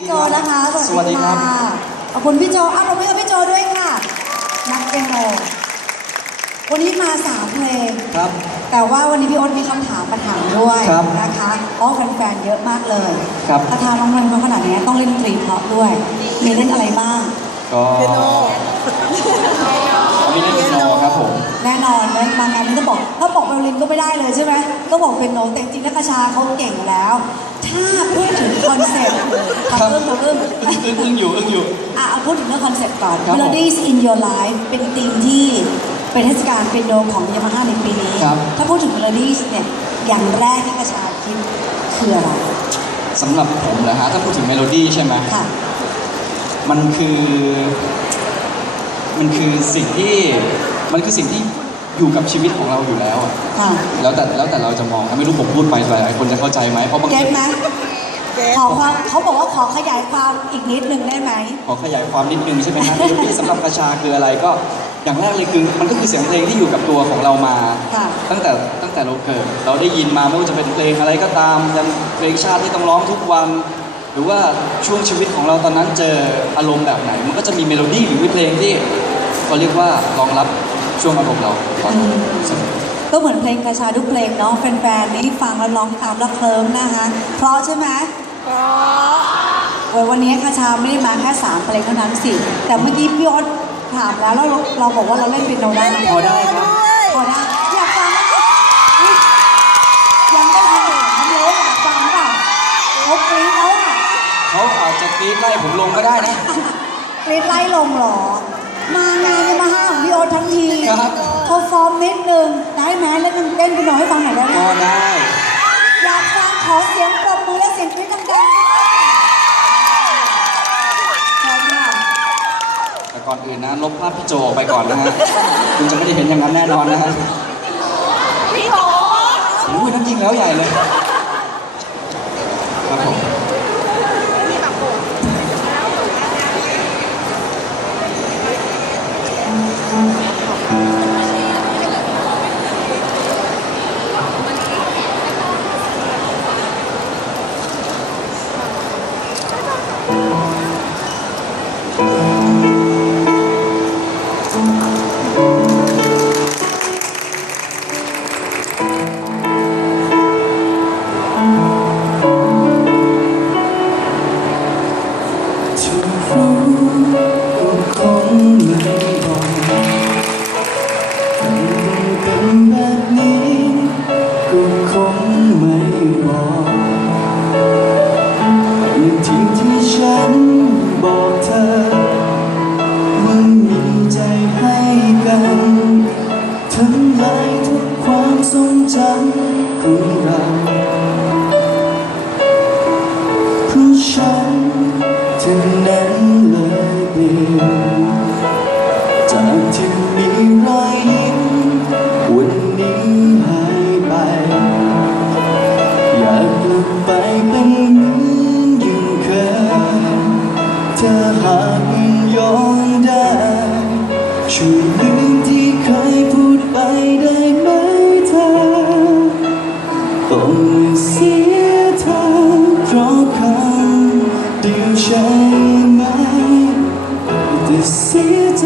พี่โจนะคะ สวัสดีครับะขอบคุณพี่โจอ้าวผมไม่กับพี่โจด้วยค่ะ นักเปียโน วันนี้มาสามเพลง ครับ แต่ว่าวันนี้พี่โอ๊ตมีคำถามมาถามด้วยครับนะคะเพราะแฟนๆเยอะมากเลยครับ ถ้าทางน้องมันมาขนาดนี้ต้องเล่นดนตรีเพราะด้วย มีเล่นอะไรบ้าง ก็เปียโนมีเล่นเปียโนครับผม แน่นอนเลยมางานนี้ต้องบอก ถ้าบอกไวโอลินก็ไม่ได้เลยใช่ไหมก็บอกเป็นโนแต่จริงๆนักกระชาเขาเก่งอยู่แล้ว ถ้าพูดถึงคอนเซ็ปต์ครับทำเรื่องทำเรื่องอึ้งอึ้งอยู่อึ้งอยู่อะเอาพูดถึงเรื่องคอนเซ็ปต์ก่อนครับผม Melodies in Your Life เป็นธีมที่เป็นเทศกาลเป็นโดของยามาฮ่าในปีนี้ ครับ ถ้าพูดถึง Melodies เนี่ยอย่างแรกที่กระชาคิดคืออะไรสำหรับผมนะฮะถ้าพูดถึงเมโลดี้ใช่ไหมค่ะ มันคือ มันคือสิ่งที่มันคือสิ่งที่ อยู่กับชีวิตของเราอยู่แล้วอะค่ะแล้วแต่แล้วแต่เราจะมองนะไม่รู้ผมพูดไปหลายๆคนจะเข้าใจไหมเพราะบางเก็ทีตไหมเก็ตขอความเขาบอกว่าขอขยายความอีกนิดนึงได้ไหม ขอขยายความนิดนึงใช่ไหมฮะเมโลดี้สำหรับประชาคืออะไรก็อย่างแรกเลยคือมันก็คือเสียงเพลงที่อยู่กับตัวของเรามา ค่ะ ตั้งแต่ตั้งแต่เราเกิด เราได้ยินมาไม่ว่าจะเป็นเพลงอะไรก็ตามยันเพลงชาติที่ต้องร้องทุกวัน หรือว่าช่วงชีวิตของเราตอนนั้นเจออารมณ์แบบไหน มันก็จะมีเมโลดี้หรือมีเพลงที่เขาเรียกว่ารองรับ ช่วงอารมณ์เราตอนนั้นก็เหมือนเพลงกระชาทุกเพลงเนาะแฟนๆนี่ฟังแล้วร้องตามแล้วเคลิ้มนะคะเพราะใช่ไหมเพราะเว้ยวันนี้คาชาไม่ได้มาแค่สามเพลงเท่านั้นสิ แต่เมื่อกี้พี่โอ๊ตถามแล้วแล้วเราเราบอกว่าเราเล่นเป็นโนได้พอได้ครับพอได้อยากฟังไหมอุ๊ยยังไม่ทันถึงทำเลยอยากฟังเปล่าเขากรี๊ดแล้วอะเขาอาจจะกรี๊ดไล่ผมลงก็ได้นะกรี๊ดไล่ลงเหรอ มางานยามาฮ่าของพี่โอ๊ตทั้งทีครับ เขาฟอร์มนิดนึงได้ไหมเล่นเต้นเป็นโนให้ฟังหน่อยได้ไหมก็ได้ อยากฟังขอเสียงปรบมือและเสียงกรี๊ดดังๆด้วยเชิญค่ะแต่ก่อนอื่นนะ ลบภาพพี่โจออกไปก่อนนะฮะ คุณจะไม่ได้เห็นอย่างนั้นแน่นอนนะฮะพี่โอโอ้ยนั่นยิงแล้วใหญ่เลย งไม่บอกในที่ที่ฉันบอกเธอว่ามีใจให้กันทำลายทุกความทรงจำของเรา ที่เคยพูดไปได้ไหมเธอต้องเสียเธอเพราะคำเดียวใช่ไหมแต่เสียใจ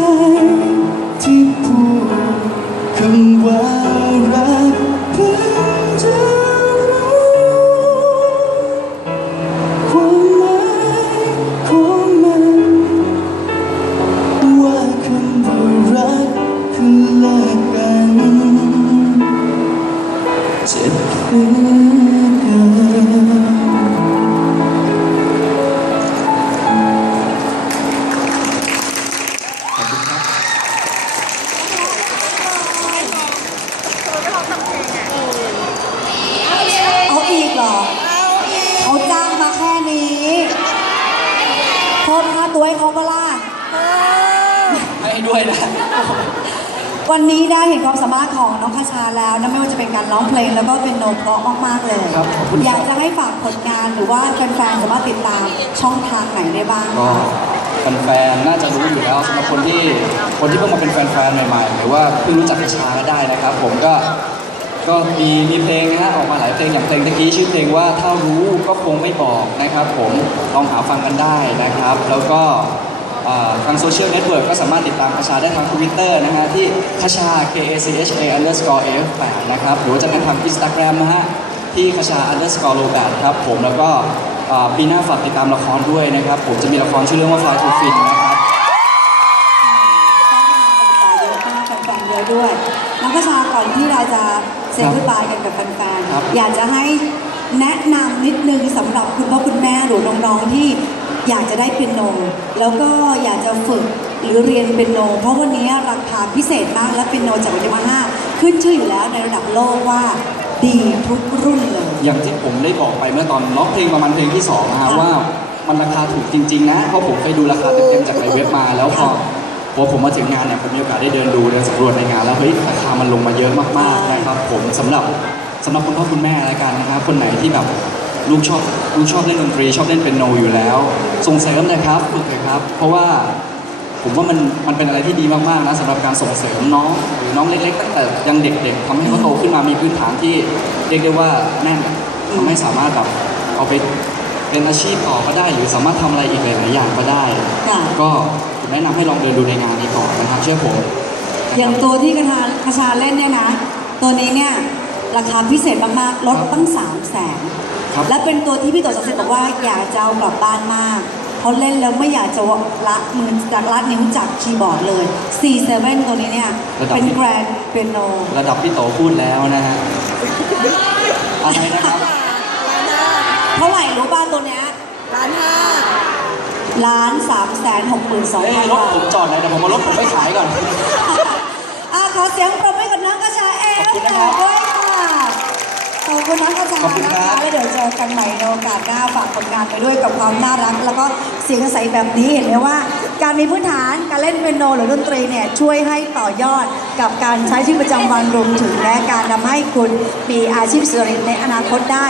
เพิ่มค่าตัวให้เขาเปะล่าให้ด้วยนะ วันนี้ได้เห็นความสามารถของน้องคาชาแล้วนะไม่ว่าจะเป็นการร้องเพลงแล้วก็เป็นโนเพราะมากๆเลยครับขอบคุณครับ อยากจะให้ฝากผลงานหรือว่าแฟนๆสามารถติดตามช่องทางไหนได้บ้างก็คะแฟนๆน่าจะรู้อยู่แล้วสำหรับคนที่คนที่เพิ่งมาเป็นแฟนๆใหม่ๆหรือว่าเพิ่งรู้จักกระชาก็ได้นะครับ ผมก็ ก็มีมีเพลงนะฮะออกมาหลายเพลงอย่างเพลงตะกี้ชื่อเพลงว่าถ้ารู้ก็คงไม่บอกนะครับผมลองหาฟังกันได้นะครับ แล้วก็ทางโซเชียลเน็ตเวิร์กก็สามารถติดตามคชาได้ทางทวิตเตอร์นะฮะที่คชา K A C H A underscore F 8นะครับหรือว่าจะเป็นทางอินสตาแกรมนะฮะที่คชา underscore โ o 8ครับผมแล้วก็ปีหน้าฝากติดตามละครด้วยนะครับ ผมจะมีละครชื่อเรื่องว่า Fly to Fin นะครับ เซ็นครับกุบายกันกับแฟนครับ ๆอยากจะให้แนะนำนิดนึงสำหรับคุณพ่อคุณแม่หรือน้องๆที่อยากจะได้เปียโน แล้วก็อยากจะฝึกหรือเรียนเปียโน เพราะวันนี้ราคาพิเศษมากและเปียโนจากยามาฮ่าขึ้นชื่ออยู่แล้วในระดับโลกว่าดีทุกรุ่นเลย อย่างที่ผมได้บอกไปเมื่อตอนร้องเพลงประมาณเพลงที่สองนะฮะค่ะว่ามันราคาถูกจริงๆนะเพราะผมเคยดูราคาเต็มๆจากในเว็บมาแล้วพอค่ะ พอผมมาถึงงานเนี่ยผมมีโอกาสได้เดินดูเดินสำรวจในงานแล้วเฮ้ยราคามันลงมาเยอะมากๆนะครับผมสำหรับสำหรับคุณพ่อคุณแม่แล้วกันนะครับคนไหนที่แบบลูกชอบลูกชอบเล่นดนตรีชอบเล่นเป็นโนอยู่แล้ว ส่งเสริมนะครับฝึกเลยครับ เพราะว่าผมว่ามันมันเป็นอะไรที่ดีมากๆนะสำหรับการส่งเสริมน้องหรือน้องเล็กๆตั้งแต่ยังเด็กๆทำให้เขาโตขึ้นมามีพื้นฐานที่เรียกได้ว่าแน่นทำให้สามารถแบบเอาไปเป็นอาชีพต่อก็ได้ หรือสามารถทำอะไรอีกหลายๆอย่างก็ได้ค่ะก็ผม แนะนำให้ลองเดินดูในงานนี้ก่อนนะครับเชื่อผม อย่างตัวที่กระทาคชาเล่นเนี่ยนะ ตัวนี้เนี่ยราคาพิเศษมากๆลดตั้ง3 0 0แสนครับ และเป็นตัวที่พี่ตัวสักดิ์สิทธิ์บอกว่าอยากจะเอากลับบ้านมากเพราะเล่นแล้วไม่อยากจะละมือจากละนิ้วจากคีย์บอร์ดเลย C7 ตัวนี้เนี่ยเป็นแกรนด์เปียโน ระดับพี่โตพูดแล้วนะฮะอะไรนะครับล้านห้าเท่าไหร่รู้ป่ะตัวเนี้ยล้านห้า ล้านสามแสนหกหมื่นสองเอ้พัยนรถบาทผมจอดไหนเดี๋ยวผมเอารถผมไปขายก่อน อะขอเสียงปรบมือให้กับน้องกระชาเอฟขอบคุณนะครับด้วยค่ะขอบคุณน้องกระชาขอบคุณนะครับคะแล้วเดี๋ยวเจอกันใหม่ในโอกาสหน้าฝากผลงานไปด้วยกับความน่ารัก แล้วก็เสียงใสแบบนี้เห็นไหมว่า การมีพื้นฐานการเล่นเปียโนหรือดนตรีเนี่ยช่วยให้ต่อยอดกับการใช้ชีวิตประจำวันรวมถึงและการทำให้คุณมีอาชีพสุจริตในอนาคตได้